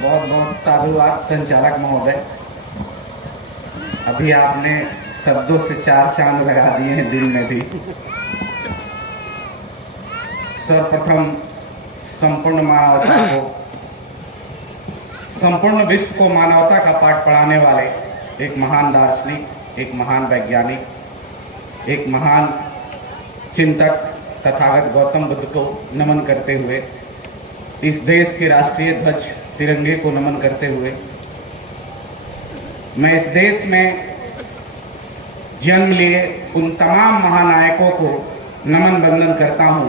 बहुत बहुत साधुवाद संचालक महोदय। अभी आपने शब्दों से 4 चांद लगा दिए हैं दिल में भी। सर्वप्रथम संपूर्ण मानवता को, संपूर्ण विश्व को मानवता का पाठ पढ़ाने वाले एक महान दार्शनिक, एक महान वैज्ञानिक, एक महान चिंतक तथागत गौतम बुद्ध को नमन करते हुए, इस देश के राष्ट्रीय ध्वज तिरंगे को नमन करते हुए, मैं इस देश में जन्म लिए उन तमाम महानायकों को नमन वंदन करता हूं,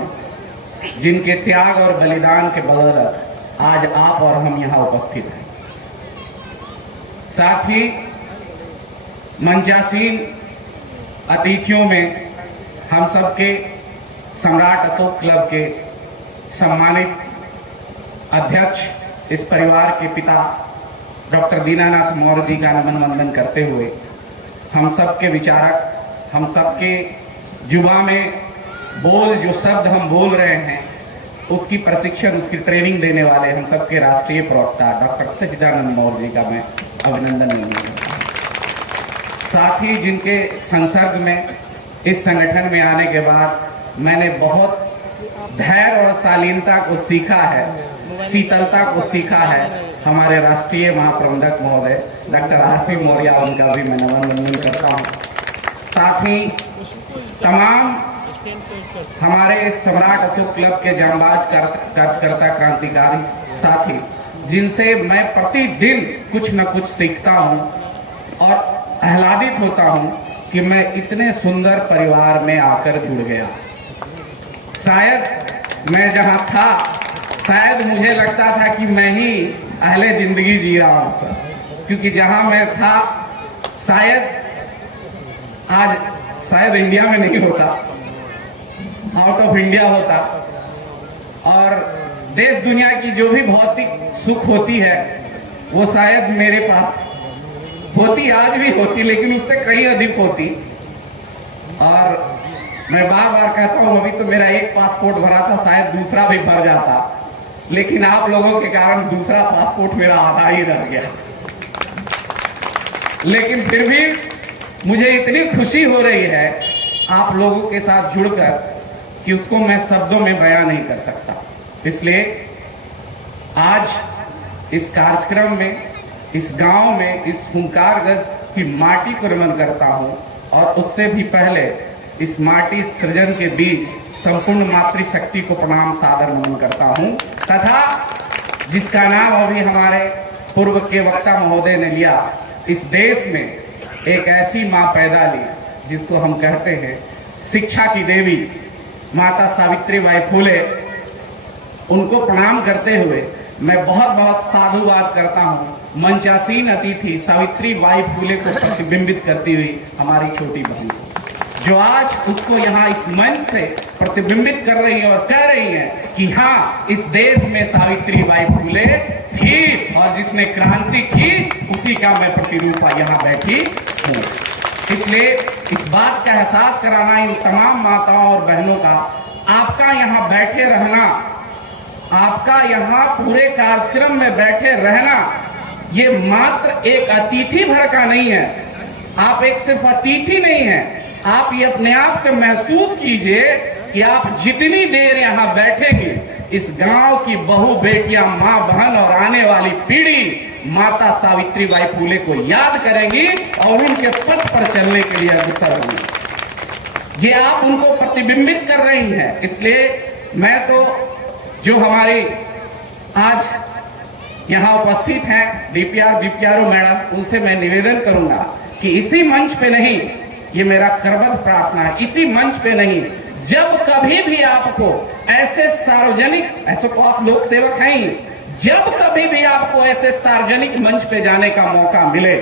जिनके त्याग और बलिदान के बदौलत आज आप और हम यहां उपस्थित हैं। साथ ही मंचासीन अतिथियों में हम सबके सम्राट अशोक क्लब के सम्मानित अध्यक्ष, इस परिवार के पिता डॉक्टर दीनानाथ मौर्य जी का नमन वंदन करते हुए, हम सबके विचारक, हम सबके जुबा में जो शब्द हम बोल रहे हैं उसकी प्रशिक्षण, उसकी ट्रेनिंग देने वाले हम सबके राष्ट्रीय प्रवक्ता डॉक्टर सच्चिदानंद मौर्य जी का मैं अभिनंदन करता हूं। साथ ही जिनके संसर्ग में, इस संगठन में आने के बाद मैंने बहुत धैर्य और शालीनता को सीखा है, शीतलता को सीखा है, हमारे राष्ट्रीय महाप्रबंधक महोदय डॉक्टर आर.पी. मौर्य, उनका भी मैं नमन वंदन करता हूं। साथ ही तमाम हमारे सम्राट अशोक क्लब के जांबाज कार्यकर्ता, क्रांतिकारी साथी, जिनसे मैं प्रतिदिन कुछ न कुछ सीखता हूं और आह्लादित होता हूं कि मैं इतने सुंदर परिवार में आकर जुड़ गया। शायद मैं जहां था, शायद मुझे लगता था कि मैं ही अहले जिंदगी जी रहा हूं सर, क्योंकि जहां मैं था शायद इंडिया में नहीं होता, आउट ऑफ इंडिया होता, और देश दुनिया की जो भी भौतिक सुख होती है वो शायद मेरे पास होती, आज भी होती, लेकिन उससे कहीं अधिक होती। और मैं बार बार कहता हूं, अभी तो मेरा एक पासपोर्ट भरा था, शायद दूसरा भी भर जाता, लेकिन आप लोगों के कारण दूसरा पासपोर्ट मेरा आधा ही रह गया। लेकिन फिर भी मुझे इतनी खुशी हो रही है आप लोगों के साथ जुड़कर कि उसको मैं शब्दों में बयां नहीं कर सकता। इसलिए आज इस कार्यक्रम में, इस गांव में, इस हुंकारगंज की माटी को नमन करता हूं, और उससे भी पहले इस माटी सृजन के बीच संपूर्ण मातृशक्ति को प्रणाम सादर नमन करता हूं, तथा जिसका नाम अभी हमारे पूर्व के वक्ता महोदय ने लिया, इस देश में एक ऐसी मां पैदा ली जिसको हम कहते हैं शिक्षा की देवी, माता सावित्रीबाई फुले, उनको प्रणाम करते हुए मैं बहुत बहुत साधुवाद करता हूं मंचासीन अतिथि सावित्रीबाई फुले को प्रतिबिंबित करती हुई हमारी छोटी बहन को, जो आज उसको यहाँ इस मंच से प्रतिबिंबित कर रही है और कह रही है कि हाँ, इस देश में सावित्रीबाई फुले थी और जिसने क्रांति की उसी का मैं प्रतिरूपा यहाँ बैठी हूँ। इसलिए इस बात का एहसास कराना इन तमाम माताओं और बहनों का, आपका यहाँ बैठे रहना, आपका यहाँ पूरे कार्यक्रम में बैठे रहना, ये मात्र एक अतिथि भर का नहीं है। आप एक सिर्फ अतिथि नहीं है, आप ये अपने आप को महसूस कीजिए कि आप जितनी देर यहाँ बैठेंगे, इस गांव की बहू बेटियां, माँ बहन और आने वाली पीढ़ी माता सावित्रीबाई फुले को याद करेंगी और उनके पथ पर चलने के लिए अग्रसर होंगी। ये आप उनको प्रतिबिंबित कर रही हैं। इसलिए मैं तो जो हमारी आज यहाँ उपस्थित हैं बीपीआरओ मैडम, उनसे मैं निवेदन करूंगा कि इसी मंच पे नहीं, ये मेरा करबद्ध प्रार्थना है, इसी मंच पे नहीं, जब कभी भी आपको ऐसे सार्वजनिक, ऐसे को आप लोक सेवक हैं, जब कभी भी आपको ऐसे सार्वजनिक मंच पे जाने का मौका मिले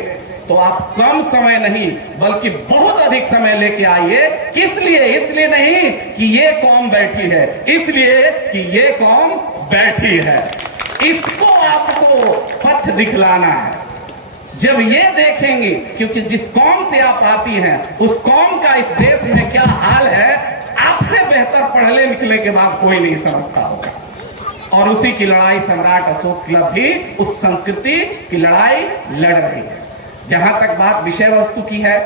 तो आप कम समय नहीं बल्कि बहुत अधिक समय लेके आइए। किस लिए? इसलिए नहीं कि ये कौम बैठी है, इसलिए कि ये कौम बैठी है। इसको आपको पथ दिखलाना है। जब ये देखेंगे, क्योंकि जिस कौम से आप आती हैं उस कौम का इस देश में क्या हाल है, आपसे बेहतर पढ़ने लिखने के बाद कोई नहीं समझता होगा। और उसी की लड़ाई सम्राट अशोक क्लब भी उस संस्कृति की लड़ाई लड़ रही है। जहां तक बात विषय वस्तु की है,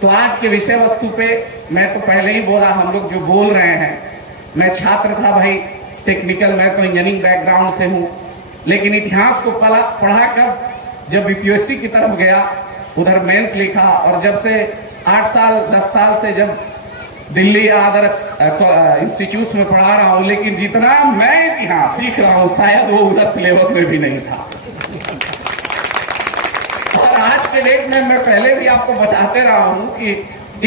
तो आज के विषय वस्तु पे मैं तो पहले ही बोला, हम लोग जो बोल रहे हैं, मैं छात्र था भाई टेक्निकल, मैं तो इंजीनियरिंग बैकग्राउंड से हूं, लेकिन इतिहास को पढ़ा कर जब यूपीएससी की तरफ गया, उधर मेंस लिखा, और जब से 8 साल 10 साल से जब दिल्ली आदर्श इंस्टीट्यूट में पढ़ा रहा हूं, लेकिन जितना मैं इतिहास सीख रहा हूं शायद वो उधर सिलेबस में भी नहीं था। और आज के डेट में मैं पहले भी आपको बताते रहा हूं कि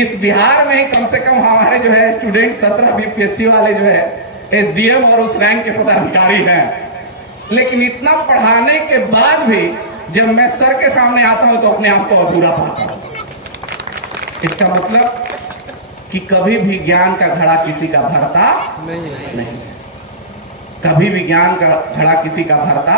इस बिहार में ही कम से कम हमारे जो है स्टूडेंट 17 बीपीएससी वाले जो है एसडीएम और उस रैंक के पदाधिकारी हैं, लेकिन इतना पढ़ाने के बाद भी जब मैं सर के सामने आता हूं तो अपने आप को अधूरा पाता हूं। इसका मतलब कि कभी भी ज्ञान का घड़ा किसी का भरता नहीं है, कभी भी ज्ञान का घड़ा किसी का भरता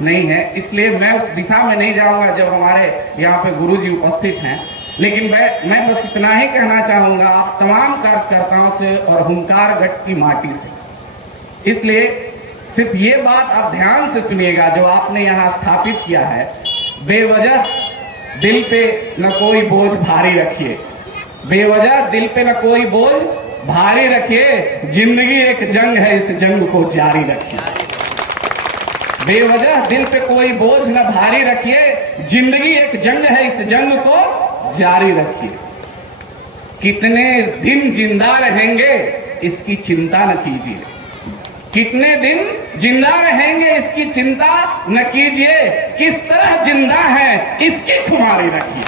नहीं है। इसलिए मैं उस दिशा में नहीं जाऊंगा जब हमारे यहाँ पे गुरुजी उपस्थित हैं, लेकिन मैं बस इतना ही कहना चाहूंगा आप तमाम कार्यकर्ताओं से और हुंकार गढ़ की माटी से। इसलिए सिर्फ ये बात आप ध्यान से सुनिएगा जो आपने यहाँ स्थापित किया है, बेवजह दिल पे न कोई बोझ भारी रखिए, बेवजह दिल पे न कोई बोझ भारी रखिए, जिंदगी एक जंग है इस जंग को जारी रखिए। बेवजह दिल पे कोई बोझ न भारी रखिए, जिंदगी एक जंग है इस जंग को जारी रखिए। कितने दिन जिंदा रहेंगे इसकी चिंता न कीजिए, कितने दिन जिंदा रहेंगे इसकी चिंता न कीजिए, किस तरह जिंदा है इसकी खुमारी रखिए।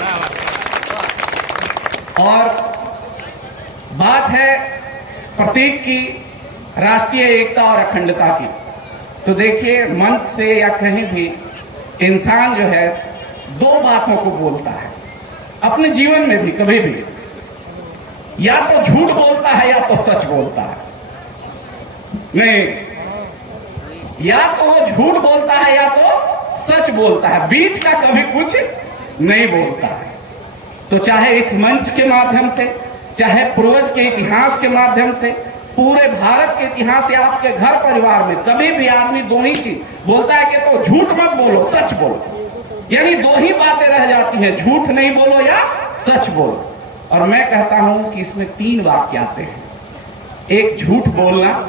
और बात है प्रतीक की, राष्ट्रीय एकता और अखंडता की, तो देखिए मंच से या कहीं भी इंसान जो है दो बातों को बोलता है अपने जीवन में भी, कभी भी या तो झूठ बोलता है या तो सच बोलता है। नहीं, या तो वो झूठ बोलता है या तो सच बोलता है, बीच का कभी कुछ नहीं बोलता है। तो चाहे इस मंच के माध्यम से, चाहे पूर्वज के इतिहास के माध्यम से, पूरे भारत के इतिहास या आपके घर परिवार में कभी भी आदमी दो ही चीज बोलता है कि तो झूठ मत बोलो सच बोलो, यानी दो ही बातें रह जाती हैं, झूठ नहीं बोलो या सच बोलो। और मैं कहता हूं कि इसमें 3 वाक्य आते हैं। एक, झूठ बोलना,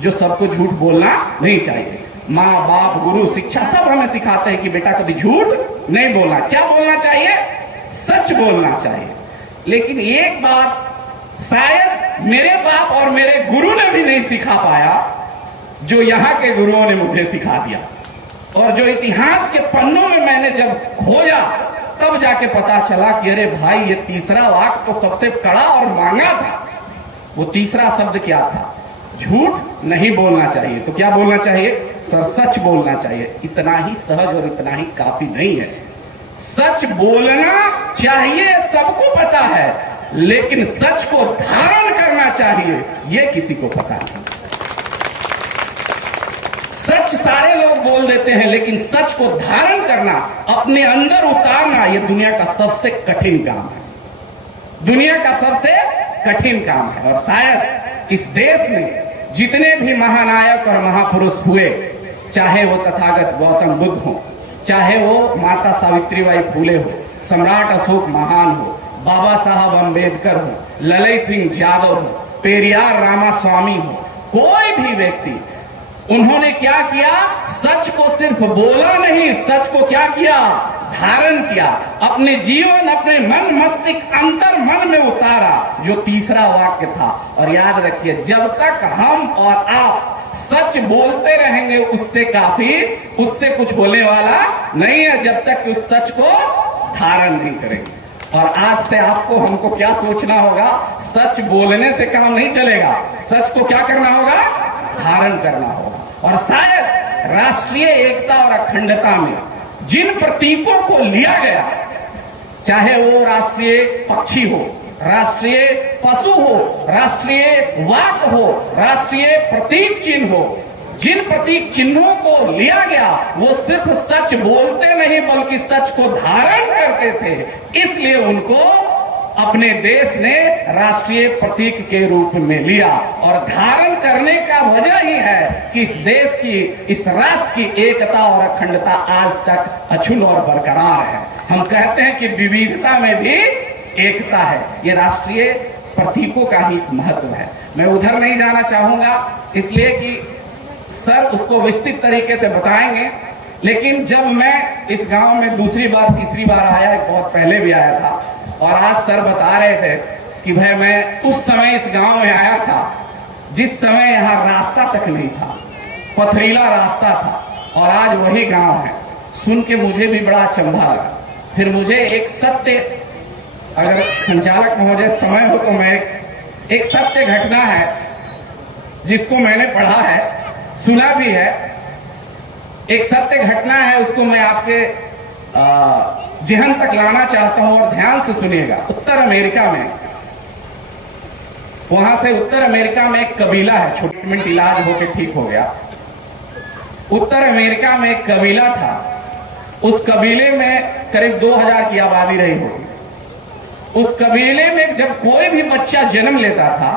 जो सबको झूठ बोलना नहीं चाहिए। माँ बाप गुरु शिक्षा सब हमें सिखाते हैं कि बेटा कभी झूठ नहीं बोलना। क्या बोलना चाहिए? सच बोलना चाहिए। लेकिन एक बात शायद मेरे बाप और मेरे गुरु ने भी नहीं सिखा पाया, जो यहाँ के गुरुओं ने मुझे सिखा दिया, और जो इतिहास के पन्नों में मैंने जब खोजा तब जाके पता चला कि अरे भाई ये तीसरा वाक्य तो सबसे कड़ा और महंगा था। वो तीसरा शब्द क्या था? झूठ नहीं बोलना चाहिए। तो क्या बोलना चाहिए? सर सच बोलना चाहिए। इतना ही सहज और इतना ही काफी नहीं है। सच बोलना चाहिए सबको पता है, लेकिन सच को धारण करना चाहिए ये किसी को पता नहीं। सच सारे लोग बोल देते हैं, लेकिन सच को धारण करना, अपने अंदर उतारना, यह दुनिया का सबसे कठिन काम है। दुनिया का सबसे कठिन काम है। और शायद इस देश में जितने भी महानायक और महापुरुष हुए, चाहे वो तथागत गौतम बुद्ध हो, चाहे वो माता सावित्रीबाई फूले हो, सम्राट अशोक महान हो, बाबा साहब अंबेडकर हो, ललई सिंह यादव हो, पेरियार रामास्वामी हो, कोई भी व्यक्ति, उन्होंने क्या किया? सच को सिर्फ बोला नहीं, सच को क्या किया? धारण किया, अपने जीवन, अपने मन मस्तिष्क अंतर मन में उतारा, जो तीसरा वाक्य था। और याद रखिए, जब तक हम और आप सच बोलते रहेंगे उससे काफी, उससे कुछ होने वाला नहीं है, जब तक उस सच को धारण नहीं करेंगे। और आज से आपको हमको क्या सोचना होगा? सच बोलने से काम नहीं चलेगा, सच को क्या करना होगा? धारण करना होगा। और शायद राष्ट्रीय एकता और अखंडता में जिन प्रतीकों को लिया गया, चाहे वो राष्ट्रीय पक्षी हो, राष्ट्रीय पशु हो, राष्ट्रीय वाक्य हो, राष्ट्रीय प्रतीक चिन्ह हो, जिन प्रतीक चिन्हों को लिया गया वो सिर्फ सच बोलते नहीं बल्कि सच को धारण करते थे। इसलिए उनको अपने देश ने राष्ट्रीय प्रतीक के रूप में लिया और धारण करने का वजह ही है कि इस देश की, इस राष्ट्र की एकता और अखंडता आज तक अछूत और बरकरार है। हम कहते हैं कि विविधता में भी एकता है। ये राष्ट्रीय प्रतीकों का ही महत्व है। मैं उधर नहीं जाना चाहूंगा इसलिए कि सर उसको विस्तृत तरीके से बताएंगे। लेकिन जब मैं इस गांव में दूसरी बार तीसरी बार आया, बहुत पहले भी आया था, और आज सर बता रहे थे कि भाई मैं उस समय इस गांव में आया था जिस समय यहाँ रास्ता तक नहीं था, पथरीला रास्ता था, और आज वही गांव है। सुन के मुझे भी बड़ा अचंभा लगा। फिर मुझे एक सत्य, अगर संचालक महोदय समय हो तो मैं एक सत्य घटना है जिसको मैंने पढ़ा है, सुना भी है, एक सत्य घटना है, उसको मैं आपके जहन तक लाना चाहता हूं और ध्यान से सुनिएगा। उत्तर अमेरिका में, वहां से उत्तर अमेरिका में एक कबीला है, ट्रीटमेंट इलाज होकर ठीक हो गया। उत्तर अमेरिका में एक कबीला था, उस कबीले में करीब 2000 की आबादी रही होगी। उस कबीले में जब कोई भी बच्चा जन्म लेता था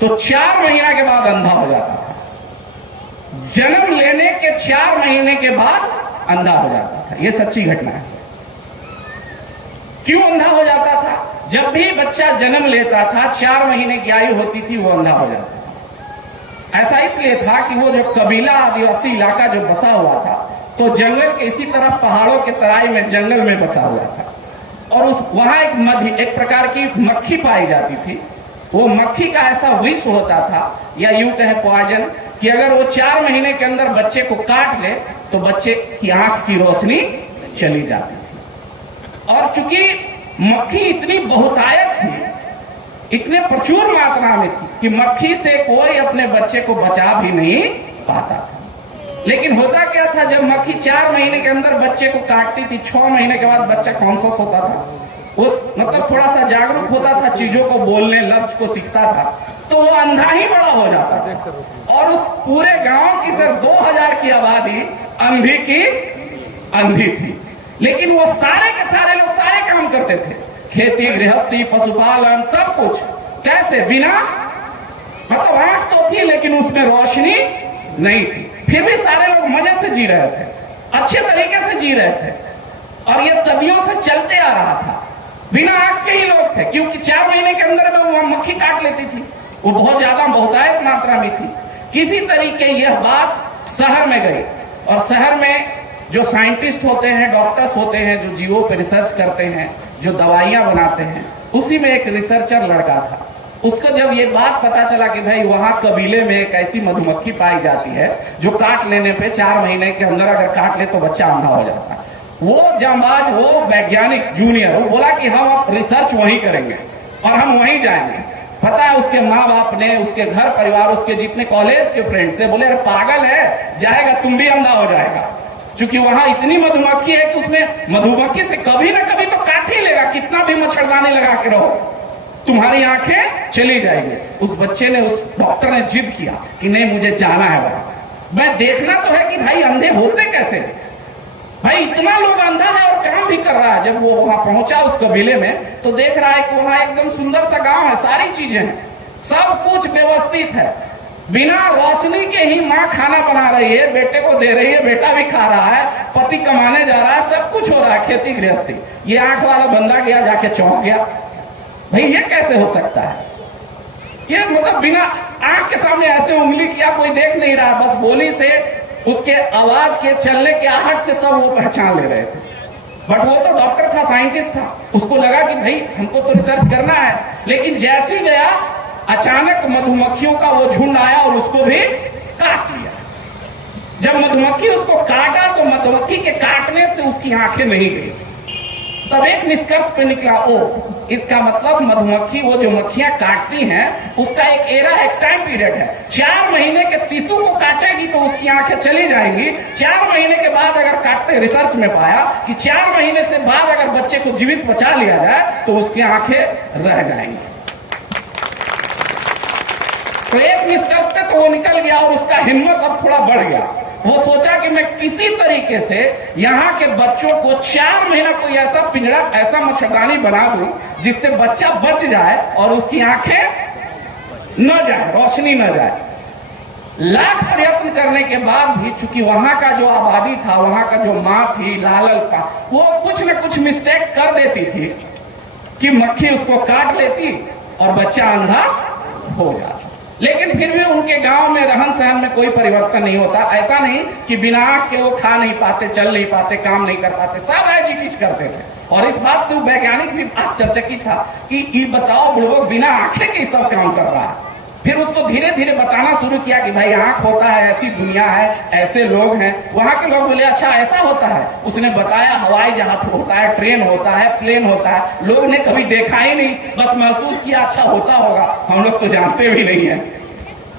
तो 4 महीना के बाद अंधा हो जाता था। जन्म लेने के 4 महीने के बाद अंधा हो जाता था। यह सच्ची घटना है सर। क्यों अंधा हो जाता था? जब भी बच्चा जन्म लेता था 4 महीने की आयु होती थी वो अंधा हो जाता था। ऐसा इसलिए था कि वो जो कबीला आदिवासी इलाका जो बसा हुआ था तो जंगल के इसी तरफ पहाड़ों के तराई में जंगल में बसा हुआ था, और वहां एक प्रकार की मक्खी पाई जाती थी। वो मक्खी का ऐसा विष होता था, या यूं कहे पॉइजन, कि अगर वो 4 महीने के अंदर बच्चे को काट ले तो बच्चे की आंख की रोशनी चली जाती थी। और चूंकि मक्खी इतनी बहुतायत थी, इतने प्रचुर मात्रा में थी कि मक्खी से कोई अपने बच्चे को बचा भी नहीं पाता था। लेकिन होता क्या था, जब मक्खी 4 महीने के अंदर बच्चे को काटती थी, 6 महीने के बाद बच्चा कॉन्शियस होता था, उस मतलब थोड़ा सा जागरूक होता था, चीजों को बोलने लफ्ज को सीखता था, तो वो अंधा ही बड़ा हो जाता था। और उस पूरे गांव की सर 2000 की आबादी अंधी की अंधी थी। लेकिन वो सारे के सारे लोग सारे काम करते थे, खेती गृहस्थी पशुपालन सब कुछ। कैसे? बिना मतलब आंख तो थी लेकिन उसमें रोशनी नहीं थी, फिर भी सारे लोग मजे से जी रहे थे, अच्छे तरीके से जी रहे थे। और ये सदियों से चलते आ रहा था। बिना आंख के ही लोग थे, क्योंकि 4 महीने के अंदर में वो मक्खी काट लेती थी, वो बहुत ज्यादा बहुतायत मात्रा में थी। किसी तरीके यह बात शहर में गई, और शहर में जो साइंटिस्ट होते हैं, डॉक्टर्स होते हैं, जो जीवों पर रिसर्च करते हैं, जो दवाइयां बनाते हैं, उसी में एक रिसर्चर लड़का था। उसको जब ये बात पता चला कि भाई वहां कबीले में एक ऐसी मधुमक्खी पाई जाती है जो काट लेने पे 4 महीने के अंदर अगर काट ले तो बच्चा अंधा हो जाता है, वो जांबाज, वो वैज्ञानिक जूनियर, वो बोला कि हम अब रिसर्च वहीं करेंगे और हम वहीं जाएंगे। पता है उसके माँ बाप ने, उसके घर परिवार, उसके जितने कॉलेज के फ्रेंड्स से बोले, अरे पागल है, जाएगा तुम भी अंधा हो जाएगा। क्योंकि वहां इतनी मधुमक्खी है कि उसमें मधुमक्खी से कभी ना कभी तो काट ही लेगा, कितना भी मच्छरदानी लगा के रहो, तुम्हारी आंखें चली जाएंगी। उस बच्चे ने, उस डॉक्टर ने जिद किया कि नहीं मुझे जाना है वहां, मैं देखना तो है कि भाई अंधे होते कैसे, भाई इतना लोग अंधा है और काम भी कर रहा है। जब वो वहां पहुंचा उस कबीले में तो देख रहा है कि वहां एकदम सुंदर सा गांव है, सारी चीजें हैं, सब कुछ व्यवस्थित है। बिना रोशनी के ही माँ खाना बना रही है, बेटे को दे रही है, बेटा भी खा रहा है, पति कमाने जा रहा है, सब कुछ हो रहा है, खेती गृहस्थी। ये आंख वाला बंदा गया, जाके चौंक गया, भाई ये कैसे हो सकता है? ये मतलब बिना आंख के सामने ऐसे उंगली किया, कोई देख नहीं रहा, बस बोली से, उसके आवाज के, चलने के आहट से सब वो पहचान ले रहे थे। बट वो तो डॉक्टर था, साइंटिस्ट था, उसको लगा कि भाई हमको तो रिसर्च करना है। लेकिन जैसे गया, अचानक मधुमक्खियों का वो झुंड आया और उसको भी काट लिया। जब मधुमक्खी उसको काटा तो मधुमक्खी के काटने से उसकी आंखें नहीं गई। तब एक निष्कर्ष पे निकला, ओ इसका मतलब मधुमक्खी, वो जो मक्खियां काटती हैं उसका एक एरा है, टाइम पीरियड है। 4 महीने के शिशु को काटेगी तो उसकी आंखें चली जाएंगी। 4 महीने के बाद अगर काटते, रिसर्च में पाया कि 4 महीने से बाद अगर बच्चे को जीवित बचा लिया जाए तो उसकी आंखें रह जाएंगी। तो एक निष्कर्ष पे तो वो निकल गया और उसका हिम्मत अब थोड़ा बढ़ गया। वो सोचा कि मैं किसी तरीके से यहाँ के बच्चों को 4 महीना कोई ऐसा पिंजरा, ऐसा मच्छरदानी बना दूं जिससे बच्चा बच जाए और उसकी आंखें न जाए, रोशनी न जाए। लाख प्रयत्न करने के बाद भी चूंकि वहां का जो आबादी था, वहां का जो माँ थी लालल का, वो कुछ न कुछ मिस्टेक कर देती थी कि मक्खी उसको काट लेती और बच्चा अंधा हो जाता। लेकिन फिर भी उनके गांव में रहन सहन में कोई परिवर्तन नहीं होता। ऐसा नहीं कि बिना आंख के वो खा नहीं पाते, चल नहीं पाते, काम नहीं कर पाते, सब एजिटिज करते थे। और इस बात से वो वैज्ञानिक भी आश्चर्यचकित था कि ये बताओ बुढ़ो बिना आंखें के सब काम कर रहा है। फिर उसको धीरे धीरे बताना शुरू किया कि भाई आंख होता है, ऐसी दुनिया है, ऐसे लोग हैं। वहां के लोग बोले अच्छा ऐसा होता है। उसने बताया हवाई जहाज होता है, ट्रेन होता है, प्लेन होता है। लोग ने कभी देखा ही नहीं, बस महसूस किया अच्छा होता होगा, हम लोग तो जानते भी नहीं है।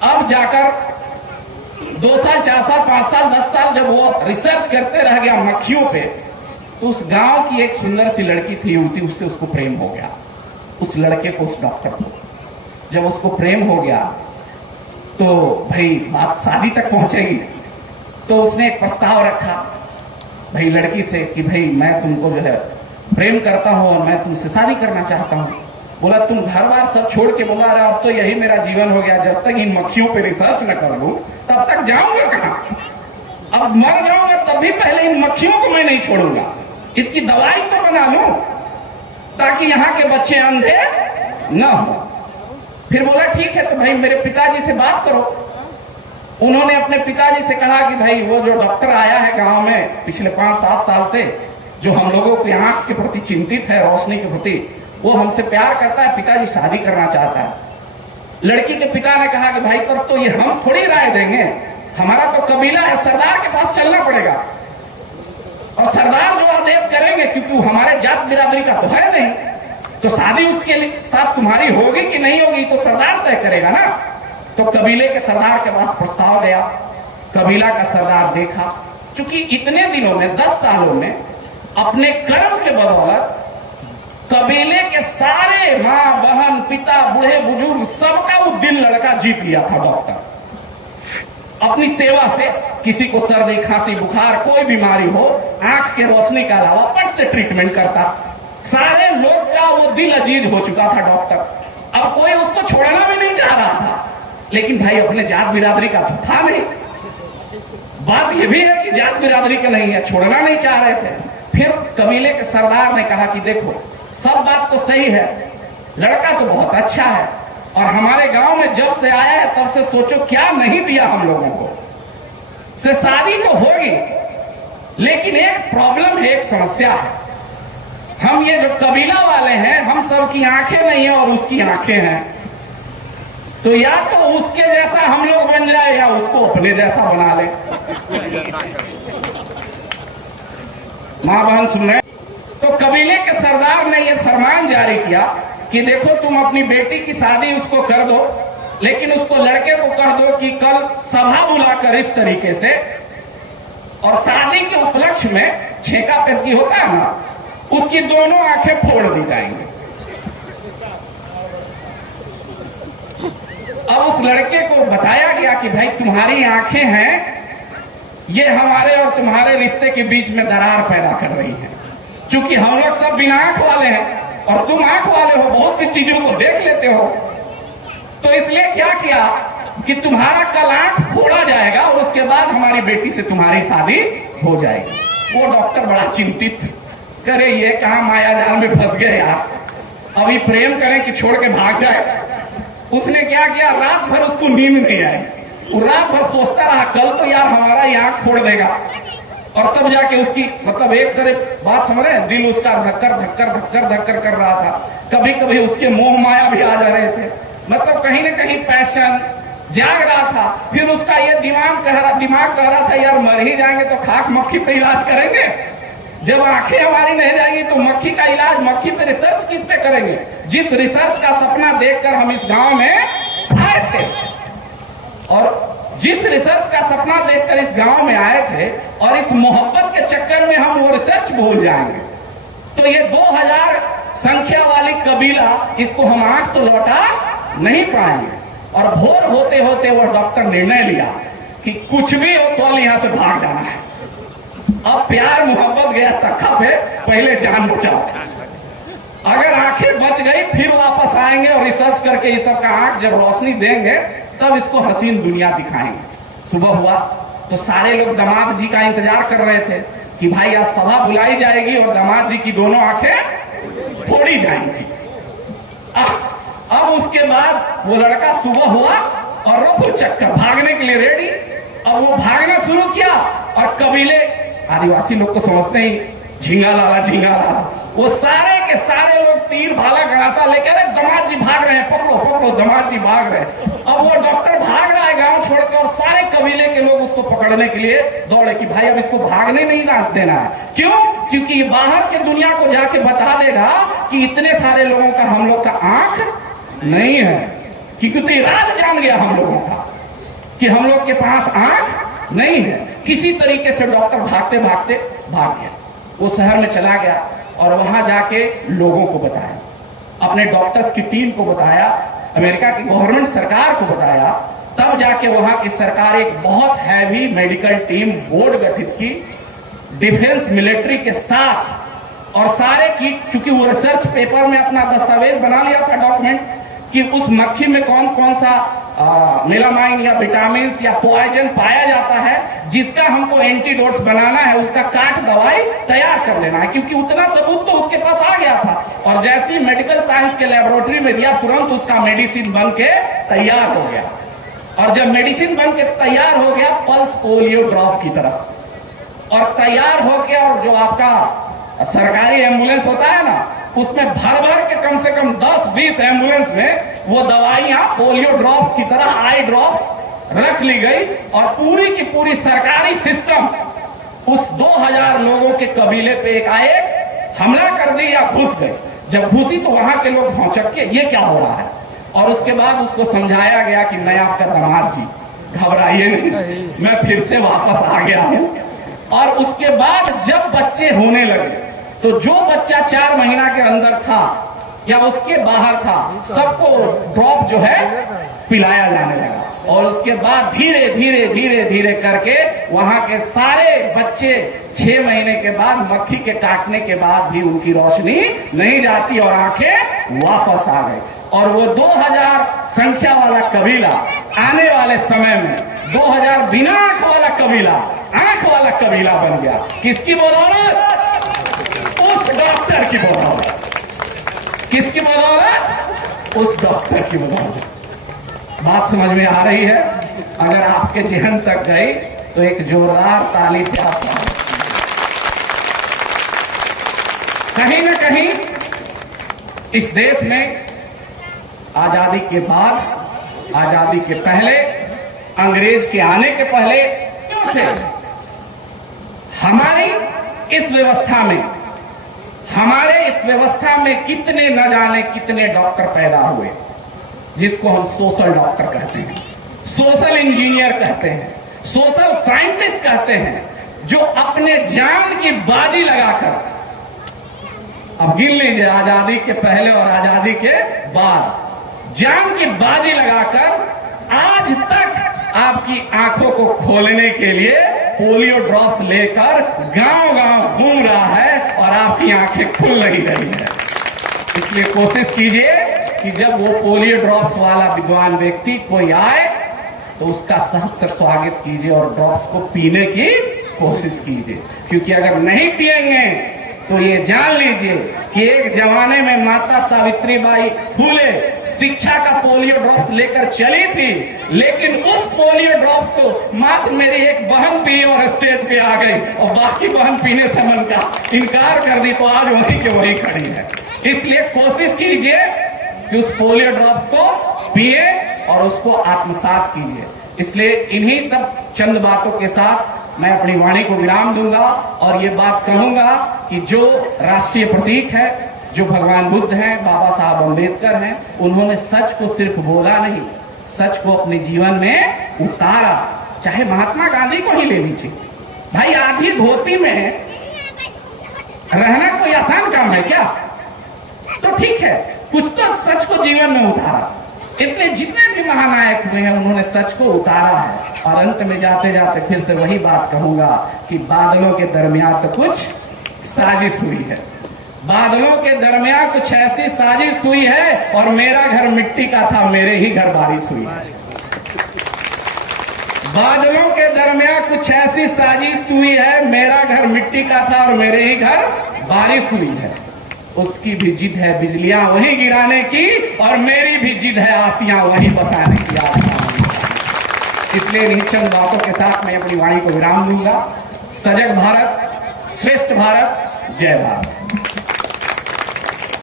अब जाकर 2 साल, 4 साल, 5 साल, 10 साल जब वो रिसर्च करते रह गया मक्खियों पे, तो उस गांव की एक सुंदर सी लड़की थी युवती, उससे उसको प्रेम हो गया। उस लड़के को, उस डॉक्टर को जब उसको प्रेम हो गया तो भाई बात शादी तक पहुंचेगी। तो उसने एक प्रस्ताव रखा भाई लड़की से कि भाई मैं तुमको जो है प्रेम करता हूं और मैं तुमसे शादी करना चाहता हूं। बोला तुम घर बार सब छोड़ के, बोला अरे अब तो यही मेरा जीवन हो गया, जब तक इन मक्खियों पे रिसर्च न कर लूं तब तक जाऊंगा कहां। अब मर जाऊंगा तब भी पहले इन मक्खियों को मैं नहीं छोड़ूंगा, इसकी दवाई तो बना लूं ताकि यहाँ के बच्चे अंधे न हो। फिर बोला ठीक है तो भाई मेरे पिताजी से बात करो। उन्होंने अपने पिताजी से कहा कि भाई वो जो डॉक्टर आया है गांव में पिछले 5-7 साल से, जो हम लोगों की आंख के प्रति चिंतित है, रोशनी के प्रति, वो हमसे प्यार करता है, पिताजी शादी करना चाहता है। लड़की के पिता ने कहा कि भाई तब तो ये हम थोड़ी राय देंगे, हमारा तो कबीला है, सरदार के पास चलना पड़ेगा और सरदार जो आदेश करेंगे, क्योंकि वो हमारे जात बिरादरी का तो है नहीं, तो शादी उसके साथ तुम्हारी होगी कि नहीं होगी तो सरदार तय करेगा ना। तो कबीले के सरदार के पास प्रस्ताव गया। कबीला का सरदार देखा, चूंकि इतने दिनों में 10 सालों में अपने कर्म के बदौलत कबीले के सारे मां बहन पिता बूढ़े बुजुर्ग सबका वो दिल लड़का जीत लिया था डॉक्टर। अपनी सेवा से किसी को सर्दी खांसी बुखार कोई बीमारी हो, आंख के रोशनी के अलावा पट से ट्रीटमेंट करता। सारे लोग का वो दिल अजीज हो चुका था डॉक्टर। अब कोई उसको छोड़ना भी नहीं चाह रहा था, लेकिन भाई अपने जात बिरादरी का तो था नहीं। बात ये भी है कि जात बिरादरी का नहीं है, छोड़ना नहीं चाह रहे थे। फिर कबीले के सरदार ने कहा कि देखो सब बात तो सही है, लड़का तो बहुत अच्छा है और हमारे गांव में जब से आया है तब से सोचो क्या नहीं दिया हम लोगों को, से शादी तो होगी, लेकिन एक प्रॉब्लम है, एक समस्या है। हम ये जो कबीला वाले हैं, हम सब की आंखें नहीं है और उसकी आंखें हैं, तो या तो उसके जैसा हम लोग बन जाए या उसको अपने जैसा बना ले। मां बहन सुन रहे। तो कबीले के सरदार ने यह फरमान जारी किया कि देखो तुम अपनी बेटी की शादी उसको कर दो, लेकिन उसको लड़के को कह दो कि कल सभा बुलाकर इस तरीके से, और शादी के उपलक्ष्य में छेका पेशगी होता है ना, उसकी दोनों आंखें फोड़ दी जाएंगी। अब उस लड़के को बताया गया कि भाई तुम्हारी आंखें हैं, ये हमारे और तुम्हारे रिश्ते के बीच में दरार पैदा कर रही है। क्योंकि हम लोग सब बिना आंख वाले हैं और तुम आंख वाले हो, बहुत सी चीजों को देख लेते हो, तो इसलिए क्या किया कि तुम्हारा कल आंख फोड़ा जाएगा और उसके बाद हमारी बेटी से तुम्हारी शादी हो जाएगी। वो डॉक्टर बड़ा चिंतित, करे ये कहां माया जाल में फंस गए यार, अभी प्रेम करें कि छोड़ के भाग जाए। उसने क्या किया, रात भर उसको नींद नहीं आई, वो रात भर सोचता रहा कल तो यार हमारा ये आंख फोड़ देगा। और तब जाके उसकी मतलब एक तरह बात समझ रहे हैं, दिल उसका धक्कर धक्कर धक्कर धक्कर कर रहा था। कभी कभी उसके मोह माया भी आ जा रहे थे, मतलब कहीं ना कहीं पैशन जाग रहा था। फिर उसका ये दिमाग कह रहा था यार मर ही जाएंगे तो खाक मक्खी पे इलाज करेंगे, जब आंखें हमारी नहीं जाएगी तो मक्खी का इलाज, मक्खी पे रिसर्च किस पे करेंगे। जिस रिसर्च का सपना देखकर हम इस गांव में आए थे और जिस रिसर्च का सपना देखकर इस गांव में आए थे और इस मोहब्बत के चक्कर में हम वो रिसर्च भूल जाएंगे, तो ये 2000 संख्या वाली कबीला, इसको हम आंख तो लौटा नहीं पाएंगे। और भोर होते होते वो डॉक्टर निर्णय लिया कि कुछ भी हो कल यहां से भाग जाना है। अब प्यार मोहब्बत गया तखा पे, पहले जान बचाओ। अगर आंखें बच गई फिर वापस आएंगे और रिसर्च करके इस सब का आंख जब रोशनी देंगे तब इसको हसीन दुनिया दिखाएंगे। सुबह हुआ तो सारे लोग दामाद जी का इंतजार कर रहे थे कि भाई आज सभा बुलाई जाएगी और दामाद जी की दोनों आंखें फोड़ी जाएंगी। अब उसके बाद वो लड़का सुबह हुआ और रफू चक्कर भागने के लिए रेडी। अब वो भागना शुरू किया और कबीले, आदिवासी लोग को समझते ही झिंगा लाला, वो सारे के सारे लोग तीर भाला गणाता लेकर दामाद जी भाग रहे हैं, पकड़ो पकड़ो, दामाद जी भाग रहे हैं। अब वो डॉक्टर भाग रहा है गांव छोड़कर और सारे कबीले के लोग उसको पकड़ने के लिए दौड़े कि भाई अब इसको भागने नहीं देना है। क्यों? क्योंकि बाहर के दुनिया को जाके बता देगा कि इतने सारे लोगों का हम लोग का आंख नहीं है, क्योंकि राज जान गया हम लोगों का कि हम लोग के पास आंख नहीं है। किसी तरीके से डॉक्टर भागते भागते भाग गया, वो शहर में चला गया और वहां जाके लोगों को बताया, अपने डॉक्टर्स की टीम को बताया, अमेरिका की गवर्नमेंट सरकार को बताया। तब जाके वहां की सरकार एक बहुत हैवी मेडिकल टीम बोर्ड गठित की डिफेंस मिलिट्री के साथ, और सारे की, चूंकि वो रिसर्च पेपर में अपना दस्तावेज बना लिया था, डॉक्यूमेंट्स, कि उस मक्खी में कौन कौन सा मेलामाइन या विटामिन या पॉइजन पाया जाता है जिसका हमको एंटीडोट्स बनाना है, उसका काट दवाई तैयार कर लेना है, क्योंकि उतना सबूत तो उसके पास आ गया था। और जैसे ही मेडिकल साइंस के लेबोरेटरी में दिया, तुरंत उसका मेडिसिन बन के तैयार हो गया। और जब मेडिसिन बन के तैयार हो गया पल्स पोलियो ड्रॉप की तरह, और तैयार हो गया, और जो आपका सरकारी एम्बुलेंस होता है ना, उसमें भर भर के कम से कम 10-20 एम्बुलेंस में वो दवाइयां पोलियो ड्रॉप्स की तरह, आई ड्रॉप्स रख ली गई, और पूरी की पूरी सरकारी सिस्टम उस 2000 लोगों के कबीले पे एकाएक हमला कर दी या घुस गए। जब घुसी तो वहां के लोग भौचक के ये क्या हो रहा है, और उसके बाद उसको समझाया गया कि मैं आपका दामाद जी, घबराइए नहीं, मैं फिर से वापस आ गया हूं। और उसके बाद जब बच्चे होने लगे तो जो बच्चा 4 महीना के अंदर था या उसके बाहर था, सबको ड्रॉप जो है पिलाया जाने लगा। और उसके बाद धीरे धीरे धीरे धीरे करके वहां के सारे बच्चे 6 महीने के बाद मक्खी के काटने के बाद भी उनकी रोशनी नहीं जाती और आंखें वापस आ गई। और वो 2000 संख्या वाला कबीला आने वाले समय में 2000 बिना आंख वाला कबीला आंख वाला कबीला बन गया। किसकी बदौलत? उस डॉक्टर की बदौलत। किसकी बदौलत? उस डॉक्टर की बदौलत। बात समझ में आ रही है? अगर आपके जहन तक गई तो एक जोरदार ताली से आप कहीं न कहीं इस देश में आजादी के बाद, आजादी के पहले, अंग्रेज के आने के पहले से हमारी इस व्यवस्था में कितने न जाने कितने डॉक्टर पैदा हुए, जिसको हम सोशल डॉक्टर कहते हैं, सोशल इंजीनियर कहते हैं, सोशल साइंटिस्ट कहते हैं, जो अपने जान की बाजी लगाकर, अब गिन लीजिए, आजादी के पहले और आजादी के बाद जान की बाजी लगाकर आज तक आपकी आंखों को खोलने के लिए पोलियो ड्रॉप्स लेकर गांव-गांव घूम रहा है और आपकी आंखें खुल नहीं रही है। इसलिए कोशिश कीजिए कि जब वो पोलियो ड्रॉप्स वाला विद्वान व्यक्ति कोई आए तो उसका सहर्ष स्वागत कीजिए और ड्रॉप्स को पीने की कोशिश कीजिए, क्योंकि अगर नहीं पिएंगे तो ये जान लीजिए कि एक जमाने में माता सावित्रीबाई फुले शिक्षा का पोलियो ड्रॉप्स लेकर चली थी, लेकिन उस पोलियो ड्रॉप्स को मात्र मेरी एक बहन पी और स्टेज पे आ गई और बाकी बहन पीने से मन का इनकार कर दी, तो आज वही के वही खड़ी है। इसलिए कोशिश कीजिए कि उस पोलियो ड्रॉप्स को पिए और उसको आत्मसात कीजिए। इसलिए इन्हीं सब चंद बातों के साथ मैं अपनी वाणी को विराम दूंगा और ये बात कहूंगा कि जो राष्ट्रीय प्रतीक है, जो भगवान बुद्ध हैं, बाबा साहब अम्बेडकर हैं, उन्होंने सच को सिर्फ बोला नहीं, सच को अपने जीवन में उतारा। चाहे महात्मा गांधी को ही ले लीजिए भाई, आधी धोती में रहना कोई आसान काम है क्या? तो ठीक है, कुछ तो सच को जीवन में उतारा। इसलिए जितने भी भी महानायक हुए हैं, उन्होंने सच को उतारा है। और अंत में जाते जाते फिर से वही बात कहूंगा कि बादलों के दरमियान तो कुछ साजिश हुई है, बादलों के दरमियान कुछ ऐसी साजिश हुई है, और मेरा घर मिट्टी का था, मेरे ही घर बारिश हुई है। बादलों के दरमियान कुछ ऐसी साजिश हुई है, मेरा घर मिट्टी का था और मेरे ही घर बारिश हुई है। उसकी भी जिद है बिजलियां वहीं गिराने की, और मेरी भी जिद है आसियां वहीं बसाने की। इसलिए इन चंद बातों के साथ मैं अपनी वाणी को विराम दूंगा। सजग भारत, श्रेष्ठ भारत, जय भारत।